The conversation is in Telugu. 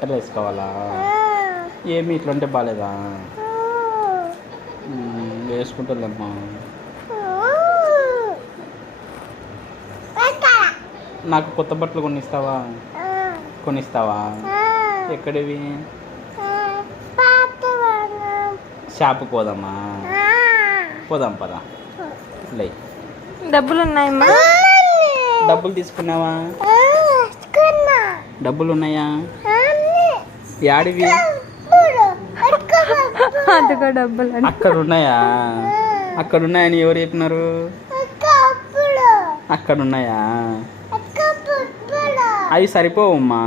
బట్టలు వేసుకోవాలా? ఏమి ఇట్లుంటే బాగాలేదా? వేసుకుంటుందమ్మా. నాకు కొత్త బట్టలు కొనిస్తావా? ఎక్కడివి? షాప్కి పోదామా? పోదాం పదా. లే, డబ్బులు ఉన్నాయమ్మా? డబ్బులు తీసుకున్నావా? డబ్బులు ఉన్నాయా? యాడివి? అదిగో డబ్బులు. అక్కడ ఉన్నాయా? అక్కడ ఉన్నాయని ఎవరు చెప్పినారు? అక్కడ ఉన్నాయా? అవి సరిపోవమ్మా.